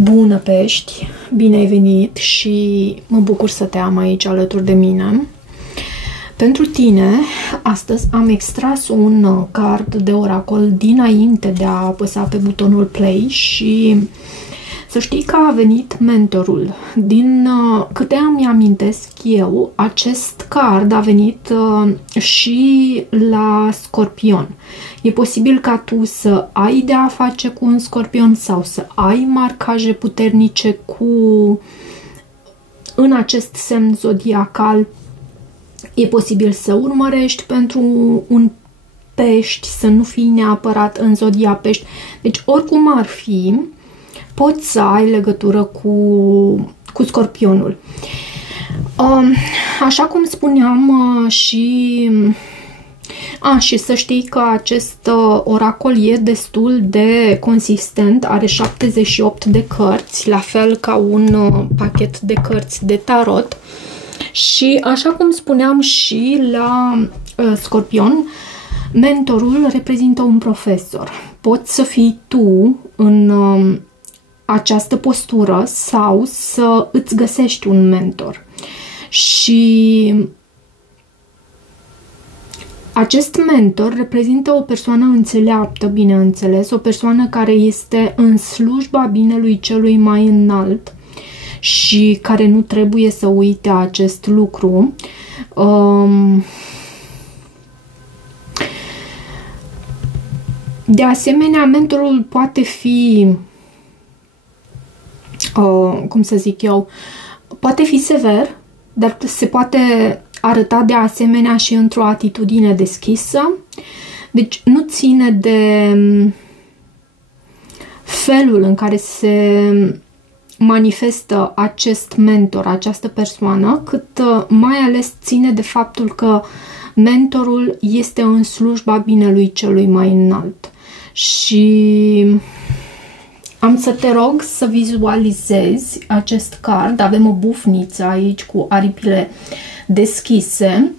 Bună, pești! Bine ai venit și mă bucur să te am aici alături de mine. Pentru tine, astăzi am extras un card de oracol dinainte de a apăsa pe butonul play și să știi că a venit mentorul. Din câte îmi amintesc eu, acest card a venit și la Scorpion. E posibil ca tu să ai de a face cu un scorpion sau să ai marcaje puternice în acest semn zodiacal. E posibil să urmărești pentru un pești, să nu fii neapărat în zodia pești. Deci, oricum ar fi, poți să ai legătură cu scorpionul. Așa cum spuneam și să știi că acest oracol e destul de consistent, are 78 de cărți, la fel ca un pachet de cărți de tarot. Și așa cum spuneam și la Scorpion, mentorul reprezintă un profesor. Poți să fii tu în această postură sau să îți găsești un mentor. Și acest mentor reprezintă o persoană înțeleaptă, bineînțeles, o persoană care este în slujba binelui celui mai înalt și care nu trebuie să uite acest lucru. De asemenea, mentorul poate fi, cum să zic eu, poate fi sever, dar se poate arăta de asemenea și într-o atitudine deschisă. Deci nu ține de felul în care se manifestă acest mentor, această persoană, cât mai ales ține de faptul că mentorul este în slujba binelui celui mai înalt. Și am să te rog să vizualizezi acest card. Avem o bufniță aici cu aripile deschise.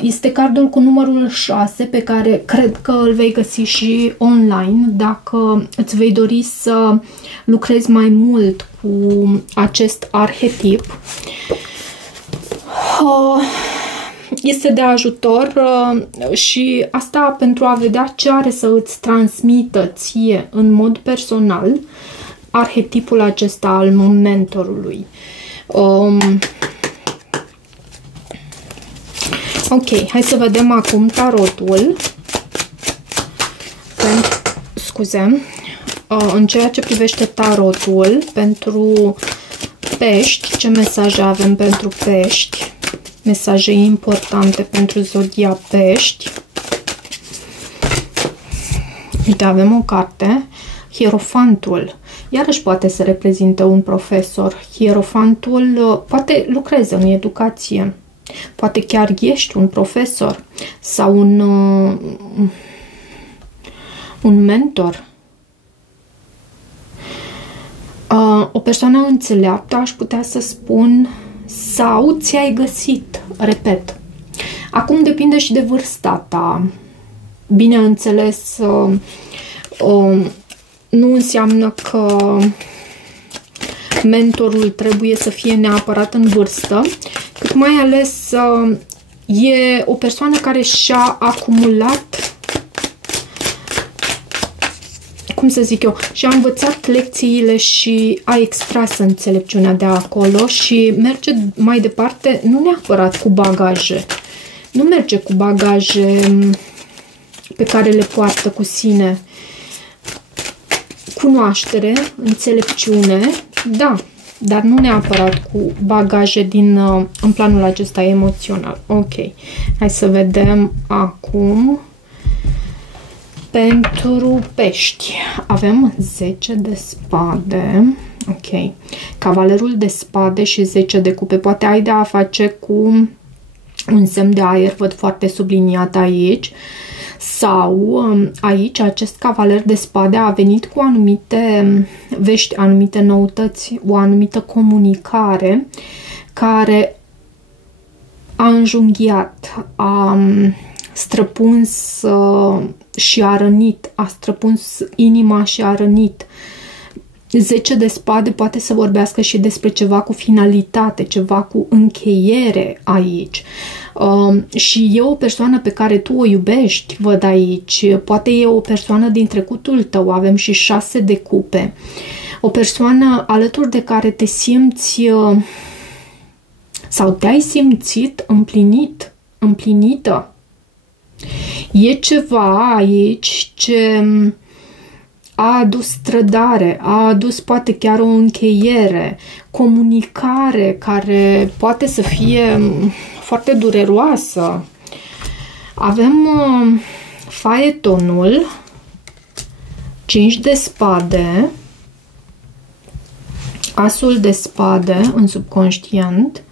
Este cardul cu numărul 6 pe care cred că îl vei găsi și online dacă îți vei dori să lucrezi mai mult cu acest arhetip. Este de ajutor și asta pentru a vedea ce are să îți transmită ție în mod personal arhetipul acesta al mentorului. Ok, hai să vedem acum tarotul. În ceea ce privește tarotul pentru pești, ce mesaje avem pentru pești? Mesaje importante pentru zodia pești. Uite, avem o carte, Hierofantul. Iarăși poate să reprezinte un profesor. Hierofantul poate lucreze în educație. Poate chiar ești un profesor sau un mentor. O persoană înțeleaptă, aș putea să spun, sau ți-ai găsit, repet. Acum depinde și de vârsta ta. Bineînțeles, nu înseamnă că mentorul trebuie să fie neapărat în vârstă, cât mai ales e o persoană care și-a acumulat, cum să zic eu, și-a învățat lecțiile și a extras înțelepciunea de acolo și merge mai departe, nu neapărat cu bagaje. Nu merge cu bagaje pe care le poartă cu sine. Cunoaștere, înțelepciune, da, dar nu neapărat cu bagaje în planul acesta emoțional. Ok, hai să vedem acum pentru pești. Avem 10 de spade, ok, cavalerul de spade și 10 de cupe. Poate ai de a face cu un semn de aer, văd foarte subliniat aici. Sau aici acest cavaler de spade a venit cu anumite vești, anumite noutăți, o anumită comunicare care a înjunghiat, a străpuns și a rănit, a străpuns inima și a rănit. 10 de spade poate să vorbească și despre ceva cu finalitate, ceva cu încheiere aici. Și e o persoană pe care tu o iubești, văd aici. Poate e o persoană din trecutul tău, avem și 6 de cupe. O persoană alături de care te simți sau te-ai simțit împlinită. E ceva aici ce a adus trădare, a adus poate chiar o încheiere, comunicare care poate să fie foarte dureroasă. Avem faetonul, 5 de spade, asul de spade în subconștient,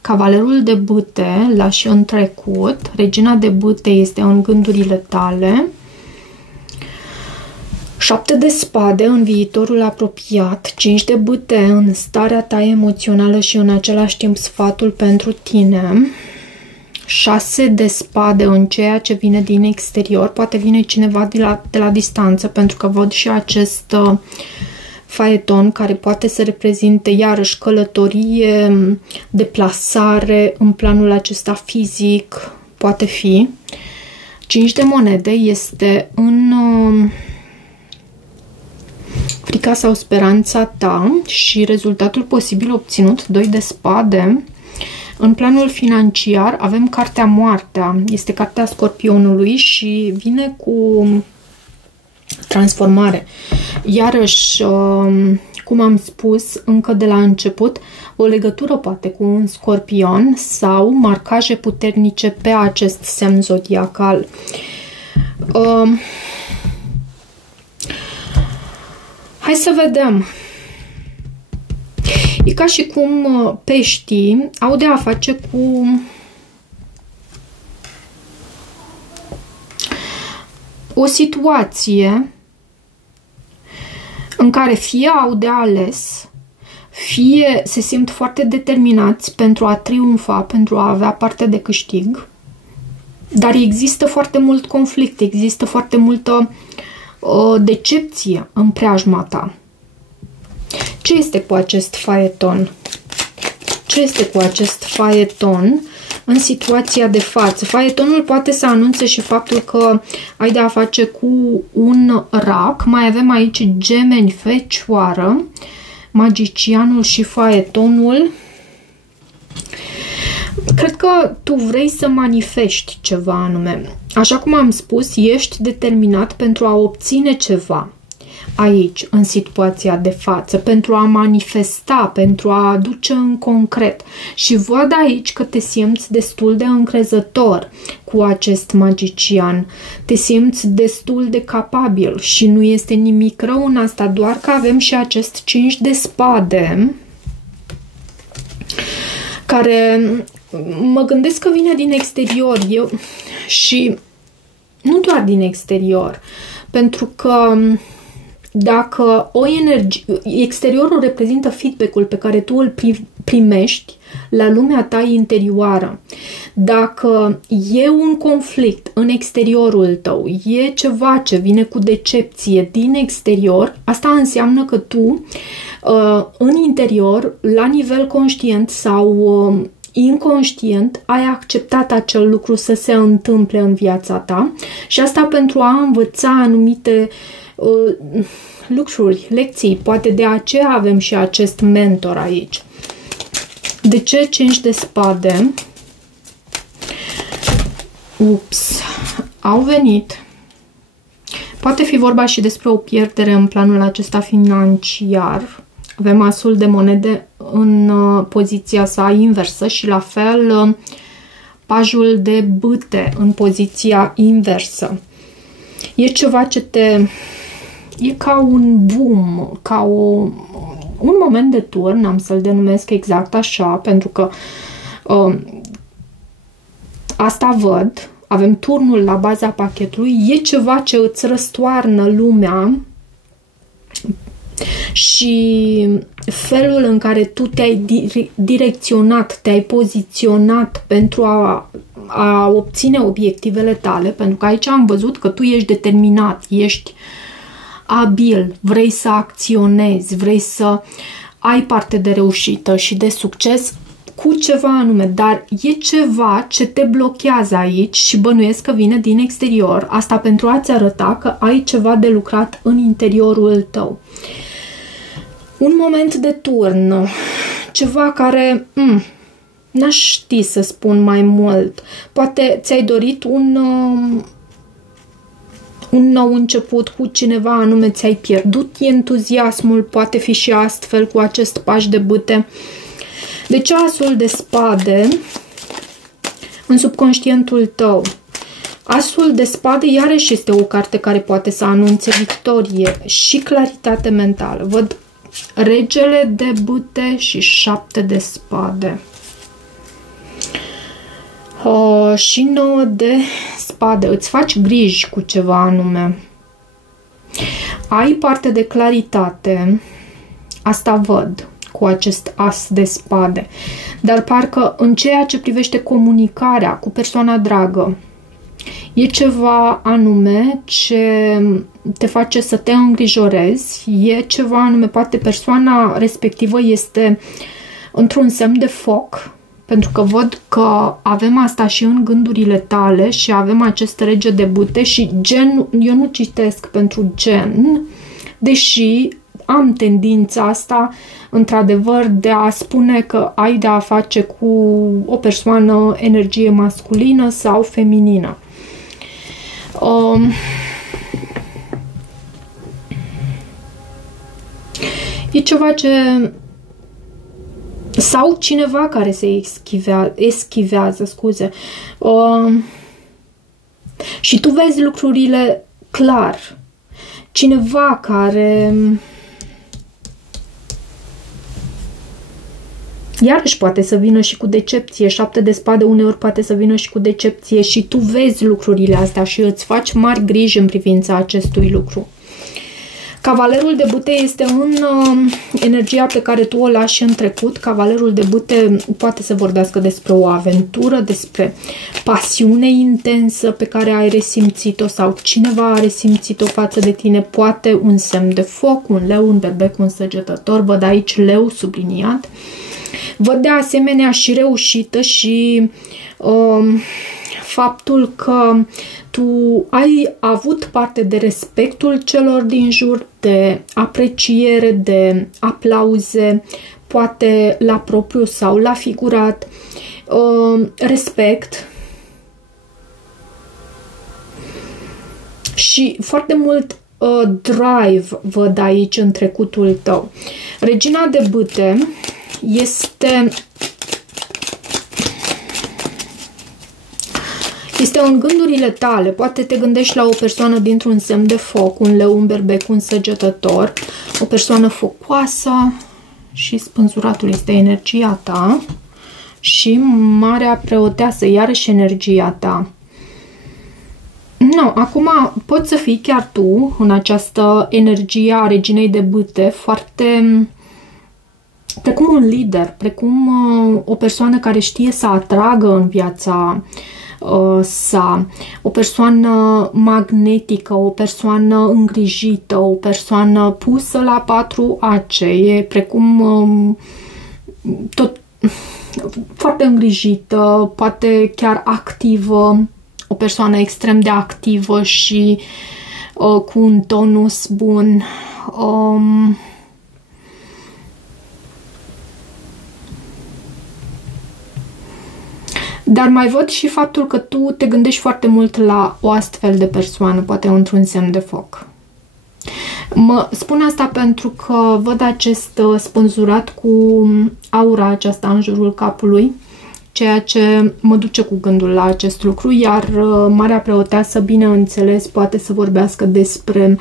cavalerul de bâte, lași în trecut, regina de bâte este în gândurile tale, 7 de spade în viitorul apropiat, 5 de bâte în starea ta emoțională și în același timp sfatul pentru tine, 6 de spade în ceea ce vine din exterior, poate vine cineva de la distanță, pentru că văd și acest faeton care poate să reprezinte iarăși călătorie, deplasare în planul acesta fizic, poate fi. 5 de monede este în frica sau speranța ta și rezultatul posibil obținut, 2 de spade. În planul financiar avem cartea Moartea, este cartea Scorpionului și vine cu transformare. Iarăși, cum am spus încă de la început, o legătură poate cu un scorpion sau marcaje puternice pe acest semn zodiacal. Hai să vedem. E ca și cum peștii au de a face cu o situație în care fie au de ales, fie se simt foarte determinați pentru a triumfa, pentru a avea parte de câștig, dar există foarte mult conflict, există foarte multă decepție în preajma ta. Ce este cu acest faeton? Ce este cu acest faeton în situația de față? Faetonul poate să anunțe și faptul că ai de a face cu un rac. Mai avem aici gemeni, fecioară, magicianul și faetonul. Cred că tu vrei să manifesti ceva anume. Așa cum am spus, ești determinat pentru a obține ceva aici, în situația de față, pentru a manifesta, pentru a aduce în concret. Și văd aici că te simți destul de încrezător cu acest magician. Te simți destul de capabil și nu este nimic rău în asta, doar că avem și acest 5 de spade care mă gândesc că vine din exterior. Și nu doar din exterior, pentru că dacă o energie, exteriorul reprezintă feedback-ul pe care tu îl primești la lumea ta interioară. Dacă e un conflict în exteriorul tău, e ceva ce vine cu decepție din exterior, asta înseamnă că tu în interior, la nivel conștient sau inconștient, ai acceptat acel lucru să se întâmple în viața ta și asta pentru a învăța anumite lucruri, lecții. Poate de aceea avem și acest mentor aici. De ce 5 de spade? Ups! Au venit. Poate fi vorba și despre o pierdere în planul acesta financiar. Avem asul de monede în poziția sa inversă și la fel pajul de bâte în poziția inversă. E ceva ce te... E ca un boom, ca un moment de turn, am să-l denumesc exact așa, pentru că asta văd. Avem turnul la baza pachetului. E ceva ce îți răstoarnă lumea și felul în care tu te-ai direcționat, te-ai poziționat pentru a obține obiectivele tale, pentru că aici am văzut că tu ești determinat, ești abil, vrei să acționezi, vrei să ai parte de reușită și de succes cu ceva anume, dar e ceva ce te blochează aici și bănuiesc că vine din exterior. Asta pentru a-ți arăta că ai ceva de lucrat în interiorul tău. Un moment de turn, ceva care n-aș ști să spun mai mult. Poate ți-ai dorit un nou început cu cineva anume, ți-ai pierdut entuziasmul, poate fi și astfel cu acest paș de bâte. Deci asul de spade în subconștientul tău. Asul de spade iarăși este o carte care poate să anunțe victorie și claritate mentală. Văd regele de bâte și 7 de spade. Și 9 de spade. Îți faci griji cu ceva anume. Ai parte de claritate. Asta văd cu acest as de spade. Dar parcă în ceea ce privește comunicarea cu persoana dragă, e ceva anume ce te face să te îngrijorezi, e ceva anume, poate persoana respectivă este într-un semn de foc, pentru că văd că avem asta și în gândurile tale și avem acest rege de bâte și gen, eu nu citesc pentru gen, deși am tendința asta, într-adevăr, de a spune că ai de a face cu o persoană energie masculină sau feminină. E ceva ce... sau cineva care se eschivează, scuze. Și tu vezi lucrurile clar. Cineva care... iarăși poate să vină și cu decepție. 7 de spade uneori poate să vină și cu decepție și tu vezi lucrurile astea și îți faci mari griji în privința acestui lucru. Cavalerul de bâte este în energia pe care tu o lași în trecut. Cavalerul de bâte poate să vorbească despre o aventură, despre pasiune intensă pe care ai resimțit-o sau cineva a resimțit-o față de tine. Poate un semn de foc, un leu, un berbec, un săgetător. Văd aici leu subliniat. Văd de asemenea și reușită și faptul că tu ai avut parte de respectul celor din jur, de apreciere, de aplauze, poate la propriu sau la figurat, respect și foarte mult drive văd aici în trecutul tău. Regina de bâte este în gândurile tale. Poate te gândești la o persoană dintr-un semn de foc, un leu, un berbec, un săgetător, o persoană focoasă și spânzuratul este energia ta și Marea Preoteasă, iarăși energia ta. Nu, acum poți să fii chiar tu în această energie a reginei de bâte, foarte... precum un lider, precum o persoană care știe să atragă în viața sa, o persoană magnetică, o persoană îngrijită, o persoană pusă la 4 ace, e precum tot foarte îngrijită, poate chiar activă, o persoană extrem de activă și cu un tonus bun. Dar mai văd și faptul că tu te gândești foarte mult la o astfel de persoană, poate într-un semn de foc. Mă spun asta pentru că văd acest spânzurat cu aura aceasta în jurul capului, ceea ce mă duce cu gândul la acest lucru, iar Marea Preoteasă, bineînțeles, poate să vorbească despre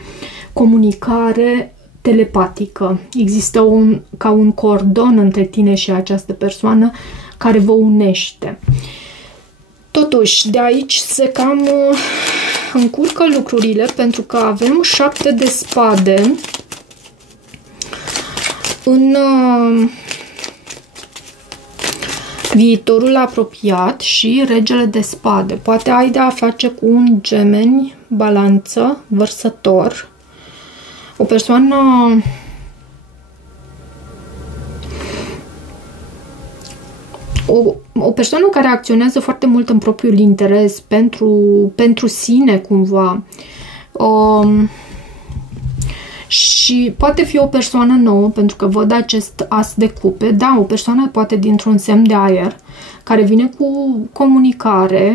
comunicare telepatică. Există ca un cordon între tine și această persoană care vă unește. Totuși, de aici se cam încurcă lucrurile, pentru că avem 7 de spade în viitorul apropiat și regele de spade. Poate ai de a face cu un gemeni, balanță, vărsător, O persoană o persoană care acționează foarte mult în propriul interes pentru sine cumva. Și poate fi o persoană nouă, pentru că văd acest as de cupe. Da, o persoană poate dintr-un semn de aer, care vine cu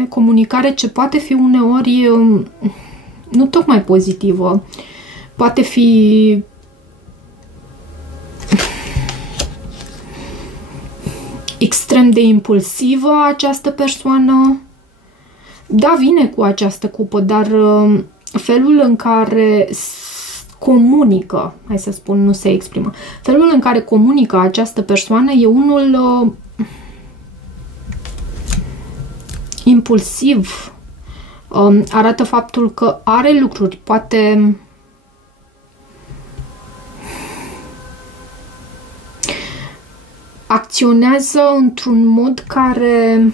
comunicare ce poate fi uneori nu tocmai pozitivă. Poate fi extrem de impulsivă această persoană. Da, vine cu această cupă, dar felul în care comunică, hai să spun, nu se exprimă, felul în care comunică această persoană e unul impulsiv. Arată faptul că are lucruri, poate acționează într-un mod care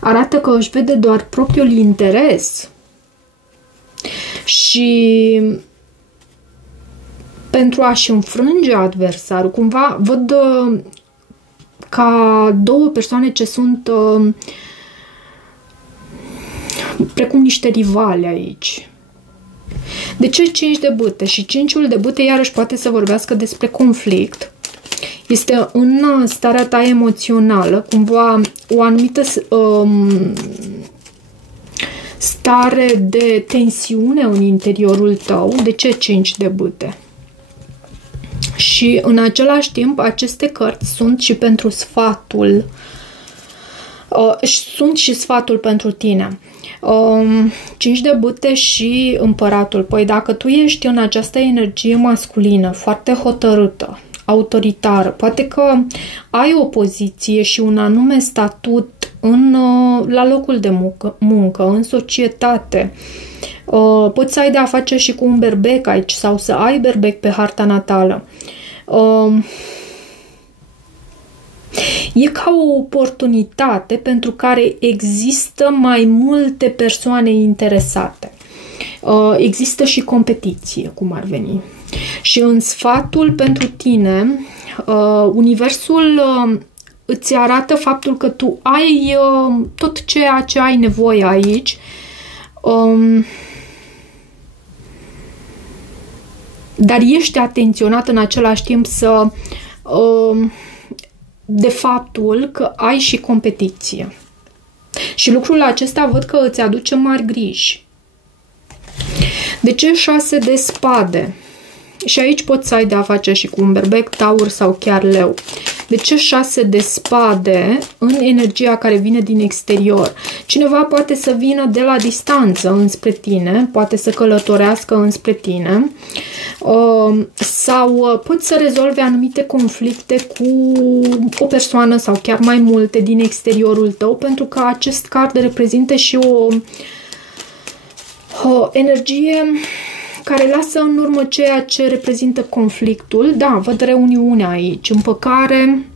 arată că își vede doar propriul interes și pentru a-și înfrânge adversarul, cumva văd ca două persoane ce sunt precum niște rivale aici. De ce 5 de bâte? Și 5-ul de bâte iarăși poate să vorbească despre conflict. Este în starea ta emoțională, cumva o anumită stare de tensiune în interiorul tău. De ce 5 de bâte? Și în același timp, aceste cărți sunt și pentru sfatul. Sunt și sfatul pentru tine. 5 de bâte și împăratul. Păi dacă tu ești în această energie masculină, foarte hotărâtă, autoritară, poate că ai o poziție și un anume statut la locul de muncă, în societate. Poți să ai de-a face și cu un berbec aici sau să ai berbec pe harta natală. E ca o oportunitate pentru care există mai multe persoane interesate. Există și competiție, cum ar veni. Și în sfatul pentru tine, universul îți arată faptul că tu ai tot ceea ce ai nevoie aici. Dar ești atenționat în același timp de faptul că ai și competiție. Și lucrul acesta văd că îți aduce mari griji. De ce 6 de spade? Și aici poți să ai de-a face și cu un berbec, taur sau chiar leu. De ce 6 de spade în energia care vine din exterior? Cineva poate să vină de la distanță înspre tine, poate să călătorească înspre tine, sau poți să rezolvi anumite conflicte cu o persoană sau chiar mai multe din exteriorul tău, pentru că acest card reprezintă și o energie care lasă în urmă ceea ce reprezintă conflictul. Da, văd reuniunea aici, împăcare,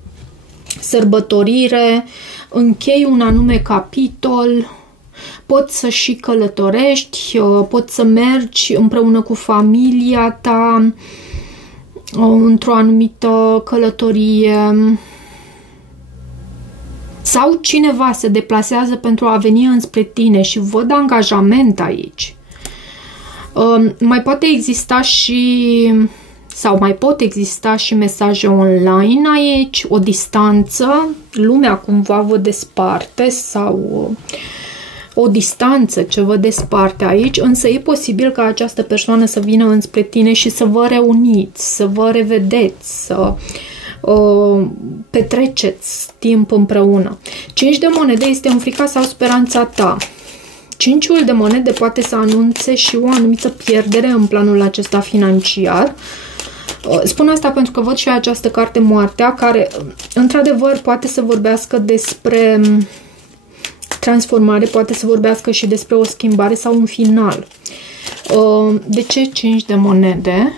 sărbătorire, închei un anume capitol, poți să și călătorești, poți să mergi împreună cu familia ta într-o anumită călătorie, sau cineva se deplasează pentru a veni înspre tine și văd angajament aici. Mai poate exista sau mai pot exista și mesaje online aici, o distanță, lumea cumva vă desparte sau o distanță ce vă desparte aici, însă e posibil ca această persoană să vină înspre tine și să vă reuniți, să vă revedeți, să petreceți timp împreună. 5 de monede este înfrica sau speranța ta. 5-ul de monede poate să anunțe și o anumită pierdere în planul acesta financiar. Spun asta pentru că văd și această carte, moartea, care într-adevăr poate să vorbească despre transformare, poate să vorbească și despre o schimbare sau un final. De ce 5 de monede?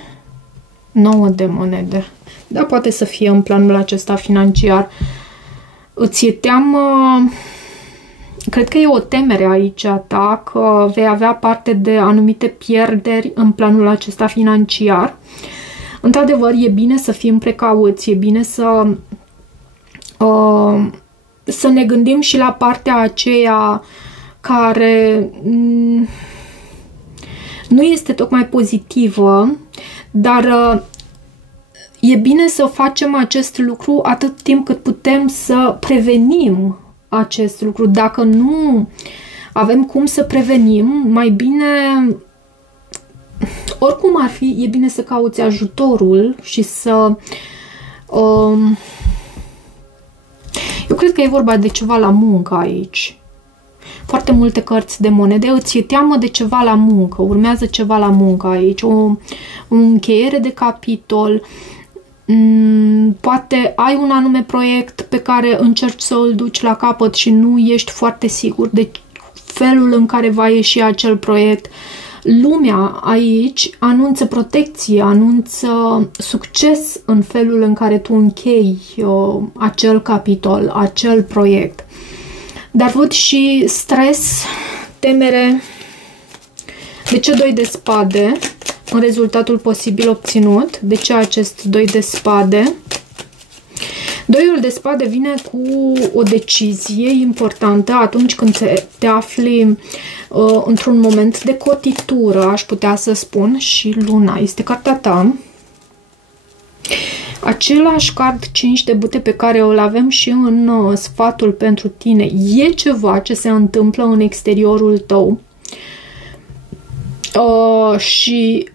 9 de monede. Da, poate să fie în planul acesta financiar. Îți e teamă cred că e o temere aici a ta că vei avea parte de anumite pierderi în planul acesta financiar. Într-adevăr, e bine să fim precauți, e bine să ne gândim și la partea aceea care nu este tocmai pozitivă, dar e bine să facem acest lucru atât timp cât putem să prevenim acest lucru. Dacă nu avem cum să prevenim, mai bine, oricum ar fi, e bine să cauți ajutorul și să... eu cred că e vorba de ceva la muncă aici. Foarte multe cărți de monede, îți e teamă de ceva la muncă, urmează ceva la muncă aici, o încheiere de capitol, poate ai un anume proiect pe care încerci să îl duci la capăt și nu ești foarte sigur de felul în care va ieși acel proiect. Lumea aici anunță protecție, anunță succes în felul în care tu închei acel capitol, acel proiect. Dar văd și stres, temere. De ce 2 de spade în rezultatul posibil obținut? De ce acest 2 de spade? Doiul de spade vine cu o decizie importantă atunci când te afli într-un moment de cotitură, aș putea să spun, și luna este cartea ta. Același card 5 de bâte pe care îl avem și în sfatul pentru tine. E ceva ce se întâmplă în exteriorul tău și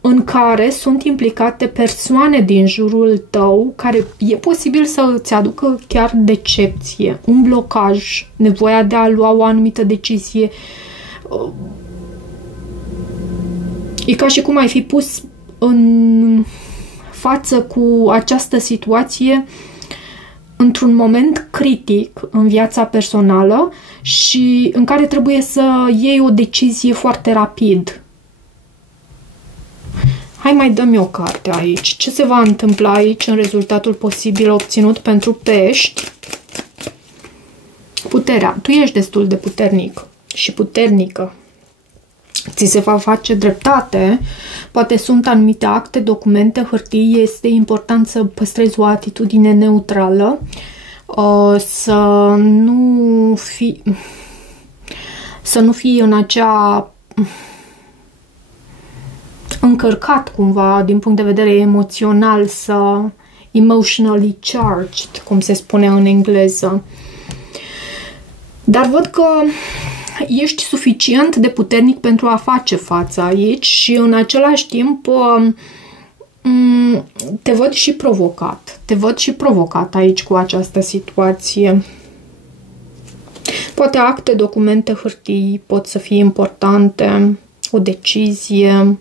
în care sunt implicate persoane din jurul tău care e posibil să îți aducă chiar decepție, un blocaj, nevoia de a lua o anumită decizie. E ca și cum ai fi pus în față cu această situație într-un moment critic în viața personală și în care trebuie să iei o decizie foarte rapid. Hai, mai dă-mi o carte aici. Ce se va întâmpla aici în rezultatul posibil obținut pentru pești? Puterea. Tu ești destul de puternic și puternică. Ți se va face dreptate, poate sunt anumite acte, documente, hârtii, este important să păstrezi o atitudine neutrală, să nu fii în acea încărcat cumva din punct de vedere emoțional, să emotionally charged, cum se spune în engleză. Dar văd că ești suficient de puternic pentru a face față aici și în același timp te văd și provocat. Te văd și provocat aici cu această situație. Poate acte, documente, hârtii pot să fie importante, o decizie.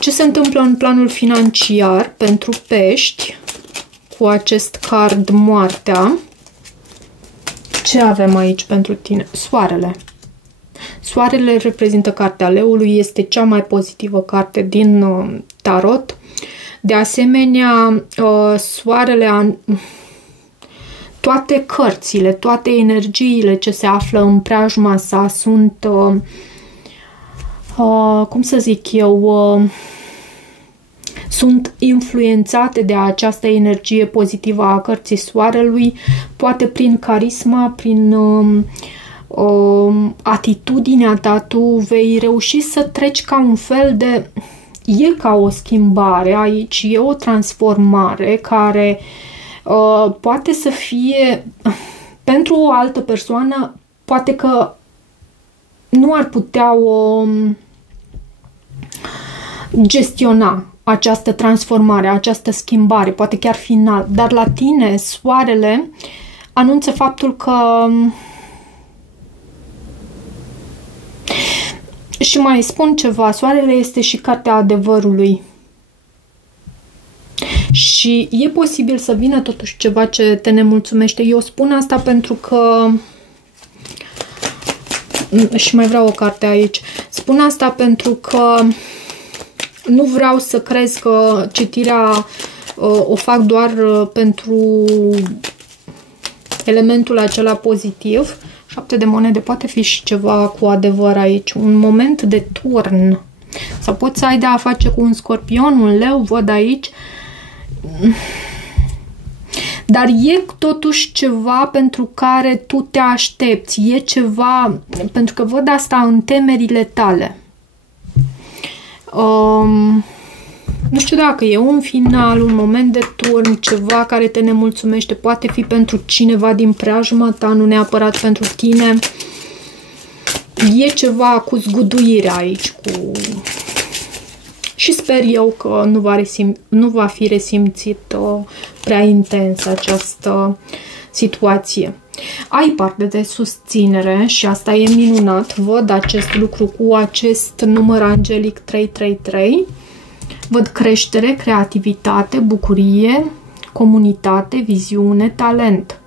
Ce se întâmplă în planul financiar pentru pești cu acest card moartea? Ce avem aici pentru tine? Soarele. Soarele reprezintă cartea leului, este cea mai pozitivă carte din tarot. De asemenea, soarele, toate cărțile, toate energiile ce se află în preajma sa sunt, cum să zic eu, sunt influențate de această energie pozitivă a cărții soarelui, poate prin carisma, prin atitudinea ta, tu vei reuși să treci ca un fel de... E ca o schimbare aici, e o transformare care poate să fie pentru o altă persoană, poate că nu ar putea o gestiona această transformare, această schimbare, poate chiar final, dar la tine soarele anunță faptul că și mai spun ceva, soarele este și cartea adevărului și e posibil să vină totuși ceva ce te nemulțumește. Eu spun asta pentru că și mai vreau o carte aici. Spun asta pentru că nu vreau să crezi că citirea o fac doar pentru elementul acela pozitiv. 7 de monede, poate fi și ceva cu adevăr aici. Un moment de turn. Sau poți să ai de a face cu un scorpion, un leu, văd aici. Dar e totuși ceva pentru care tu te aștepți. E ceva, pentru că văd asta în temerile tale. Nu știu dacă e un final, un moment de turn, ceva care te nemulțumește. Poate fi pentru cineva din preajma ta, nu neapărat pentru tine. E ceva cu zguduire aici. Și sper eu că nu va fi resimțit prea intens această situație. Ai parte de susținere și asta e minunat. Văd acest lucru cu acest număr angelic 333. Văd creștere, creativitate, bucurie, comunitate, viziune, talent.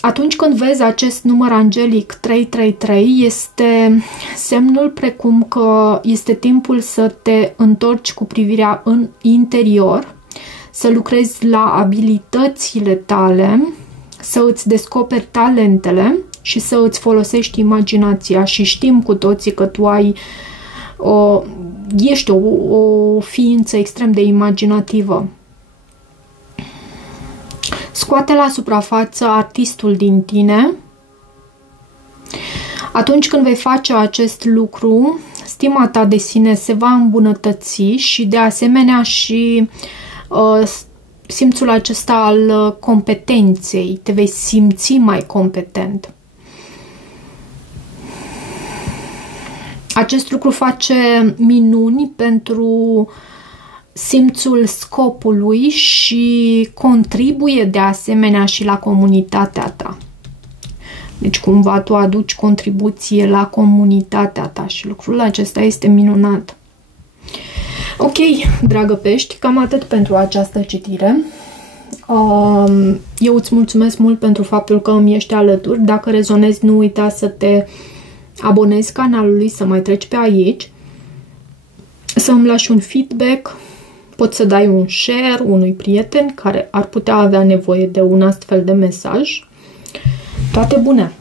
Atunci când vezi acest număr angelic 333, este semnul precum că este timpul să te întorci cu privirea în interior, să lucrezi la abilitățile tale, să îți descoperi talentele și să îți folosești imaginația. Și știm cu toții că tu ești o ființă extrem de imaginativă. Scoate la suprafață artistul din tine. Atunci când vei face acest lucru, stima ta de sine se va îmbunătăți și de asemenea și simțul acesta al competenței. Te vei simți mai competent. Acest lucru face minuni pentru simțul scopului și contribuie de asemenea și la comunitatea ta. Deci cumva tu aduci contribuție la comunitatea ta și lucrul acesta este minunat. Ok, dragă pești, cam atât pentru această citire. Eu îți mulțumesc mult pentru faptul că îmi ești alături. Dacă rezonezi, nu uita să te abonezi canalului, să mai treci pe aici, să îmi lași un feedback. Poți să dai un share unui prieten care ar putea avea nevoie de un astfel de mesaj. Toate bune!